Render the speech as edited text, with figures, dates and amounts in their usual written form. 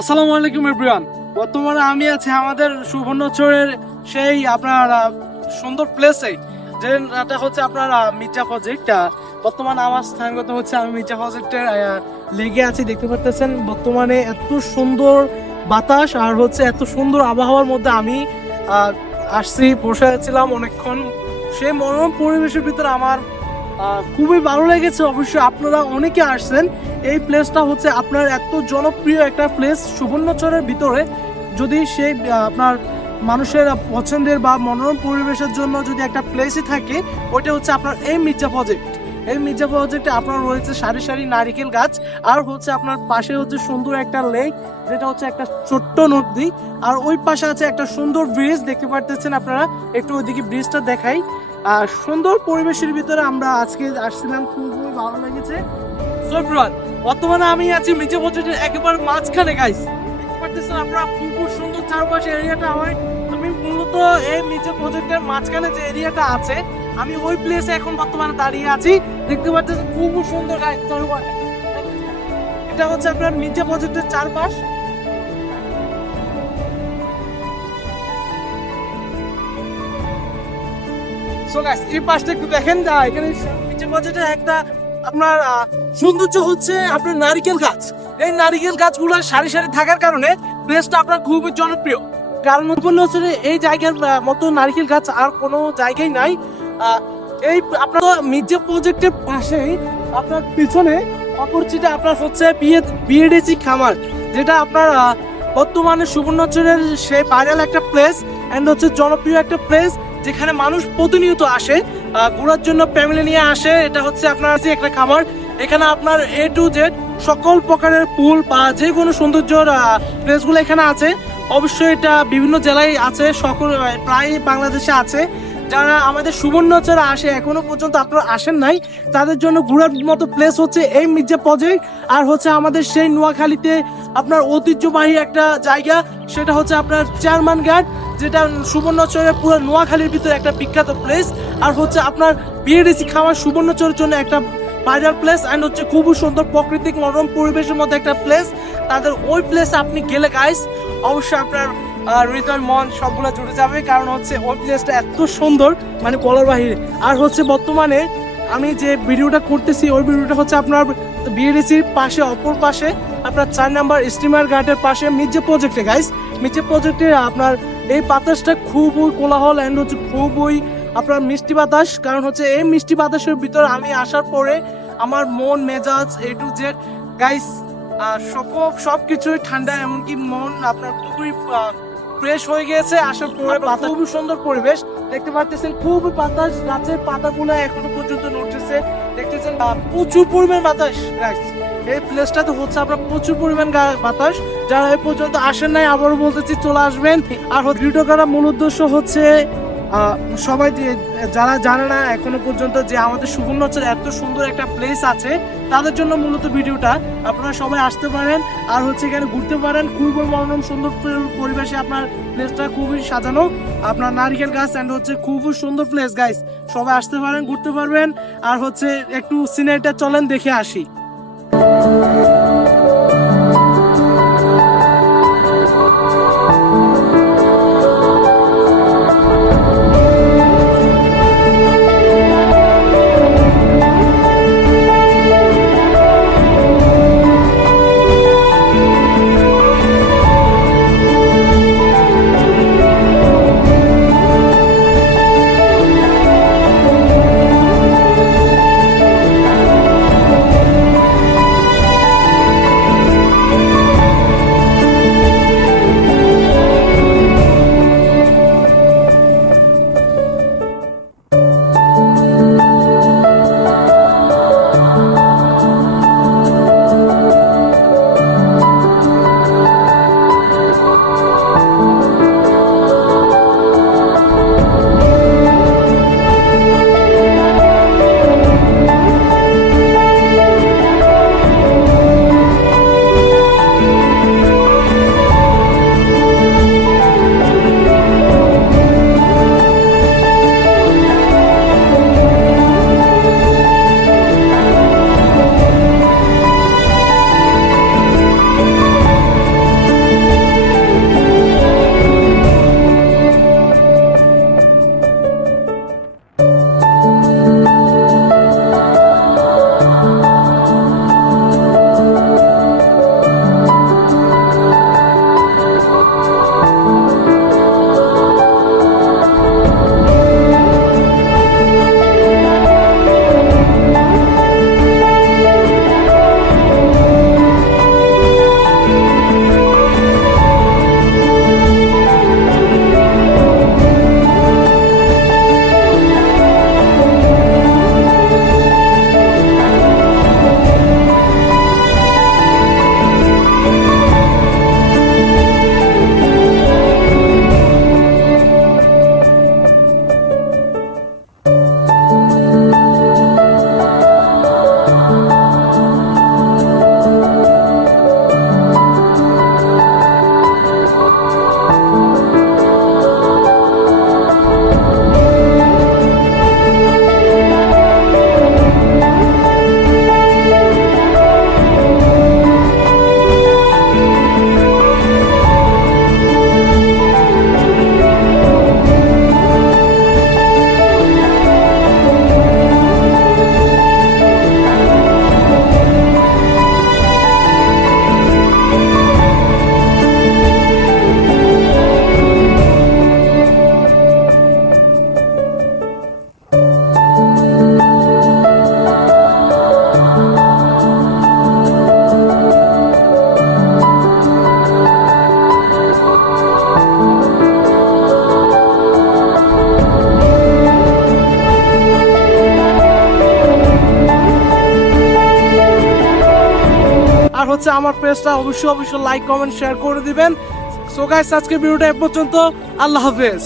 আসসালামু আলাইকুম এভরিওয়ান। বর্তমানে আমি আছি আমাদের সুবর্ণচরের সেই আপনার সুন্দর প্লেসে, যেটা হচ্ছে আপনার মির্জা প্রজেক্ট। বর্তমানে আমার স্থানগত হচ্ছে আমি মির্জা প্রজেক্টের লেগে আছি। দেখতে পাচ্ছেন বর্তমানে এত সুন্দর বাতাস আর হচ্ছে এত সুন্দর আবহাওয়ার মধ্যে আমি আসছি, বসে ছিলাম অনেকক্ষণ। সেই মনোরম পরিবেশের ভিতরে আমার খুবই ভালো লেগেছে। অবশ্যই আপনারা অনেকে আসছেন। এই প্লেসটা হচ্ছে আপনার এত জনপ্রিয় একটা প্লেস সুবর্ণচরের ভিতরে। যদি সেই আপনার মানুষের পছন্দের বা মনোরম পরিবেশের জন্য যদি একটা প্লেসই থাকে, ওইটা হচ্ছে আপনার এই মির্জা প্রজেক্ট। এই মির্জা প্রজেক্টে আপনার রয়েছে সারি সারি নারিকেল গাছ, আর হচ্ছে আপনার পাশে হচ্ছে সুন্দর একটা লেক, যেটা হচ্ছে একটা ছোট্ট নদী। আর ওই পাশে আছে একটা সুন্দর ব্রিজ, দেখতে পারতেছেন আপনারা। একটু ওইদিকে ব্রিজটা দেখাই। আর সুন্দর পরিবেশের ভিতরে আমরা আজকে আসছিলাম, খুবই ভালো লেগেছে। বর্তমানে আমি আছি মির্জা প্রজেক্টের একেবারে মাঝখানে গাইস। দেখতে পারতেছেন আপনারা খুব সুন্দর চারপাশে এরিয়াটা হয়। আমি মূলত এই মির্জা প্রজেক্টের মাঝখানে যে এরিয়াটা আছে, আমি ওই প্লেসে এখন বর্তমানে দাঁড়িয়ে আছি। দেখতে পাচ্ছেন খুব সুন্দর গাইস চারপাশ। এটা হচ্ছে আপনার মির্জা প্রজেক্টের চারপাশ। সো গাইস এই পাশটা একটু দেখেন, এখানে মির্জা প্রজেক্টের একটা আপনার সৌন্দর্য হচ্ছে আপনার নারিকেল গাছ। এই নারিকেল গাছগুলো সারি সারি থাকার কারণে প্লেসটা আপনার খুবই জনপ্রিয়। কারণ হচ্ছে এই জায়গার মতো নারিকেল গাছ আর কোনো জায়গায় নাই। এই আপনার মির্জা প্রজেক্টের পাশেই আপনার পিছনে অপরিচিত আপনার হচ্ছে বিএডিসি খামার, যেটা আপনার বর্তমানে সুবর্ণচরের সেই ভাইরাল একটা প্লেস এন্ড হচ্ছে জনপ্রিয় একটা প্লেস, যেখানে মানুষ প্রতিনিয়ত আসে ঘোরার জন্য, ফ্যামিলি নিয়ে আসে। এটা হচ্ছে আপনার একটা খামার। এখানে আপনার A to Z সকল প্রকারের ফুল বা যে কোনো সৌন্দর্যর প্লেসগুলো এখানে আছে। অবশ্যই এটা বিভিন্ন জেলায় আছে, সকল প্রায় বাংলাদেশে আছে। যারা আমাদের সুবর্ণচরে আসে এখনো পর্যন্ত আপনারা আসেন নাই, তাদের জন্য ঘোরার মতো প্লেস হচ্ছে এই মির্জা প্রজেক্ট। আর হচ্ছে আমাদের সেই নোয়াখালীতে আপনার ঐতিহ্যবাহী একটা জায়গা, সেটা হচ্ছে আপনার চেয়ারম্যান ঘাট, যেটা সুবর্ণচরের পুরো নোয়াখালীর ভিতরে একটা বিখ্যাত প্লেস। আর হচ্ছে আপনার বিএডিসি খামার সুবর্ণচরের জন্য একটা ভাইরাল প্লেস এন্ড হচ্ছে খুবই সুন্দর প্রাকৃতিক মনোরম পরিবেশের মধ্যে একটা প্লেস। তাদের ওই প্লেসে আপনি গেলে গাইস অবশ্যই আপনার হৃদয় মন সবগুলো জুড়ে যাবে, কারণ হচ্ছে ওই প্লেসটা এত সুন্দর, মানে বলার বাহিরে। আর হচ্ছে বর্তমানে আমি যে ভিডিওটা করতেছি, ওই ভিডিওটা হচ্ছে আপনার বিএডিসির পাশে, অপর পাশে আপনার 4 নম্বর স্টিমার ঘাটের পাশে মির্জা প্রজেক্টে গাইস। মির্জা প্রজেক্টে আপনার এই বাতাসটা খুবই কোলাহল এন্ড হচ্ছে খুবই আপনার মিষ্টি বাতাস। কারণ হচ্ছে এই মিষ্টি বাতাসের ভিতর আমি আসার পরে আমার মন মেজাজ A to Z গাইস সবকিছুই ঠান্ডা, এমনকি মন আপনার খুবই ফ্রেশ হয়ে গেছে আসার পরে। খুবই সুন্দর পরিবেশ দেখতে পাচ্ছেন, খুবই বাতাস, গাছের পাতাগুলো এখনো পর্যন্ত নড়তেছে। দেখতেছেন প্রচুর পরিমাণ বাতাস গাইস। এই প্লেসটাতে হচ্ছে আপনার প্রচুর পরিমাণ বাতাস। যারা এই পর্যন্ত আসেন নাই, আবারও বলতেছি চলে আসবেন। আর ভিডিও করার মূল উদ্দেশ্য হচ্ছে সবাই যারা জানে না এখনো পর্যন্ত যে আমাদের সুবর্ণচর এত সুন্দর একটা প্লেস আছে, তাদের জন্য মূলত ভিডিওটা। আপনারা সবাই আসতে পারেন আর হচ্ছে এখানে ঘুরতে পারেন। খুবই মনোরম সুন্দর পরিবেশে আপনার প্লেসটা খুবই সাজানো, আপনার নারিকেল গাছ এন্ড হচ্ছে খুবই সুন্দর প্লেস গাইস। সবাই আসতে পারেন, ঘুরতে পারবেন। আর হচ্ছে একটু সিনারিটা চলেন দেখে আসি। হচ্ছে আমার পেজটা অবশ্যই লাইক কমেন্ট শেয়ার করে দিবেন। সো গাইস, আজকে ভিডিওটা এ পর্যন্ত। আল্লাহ হাফেজ।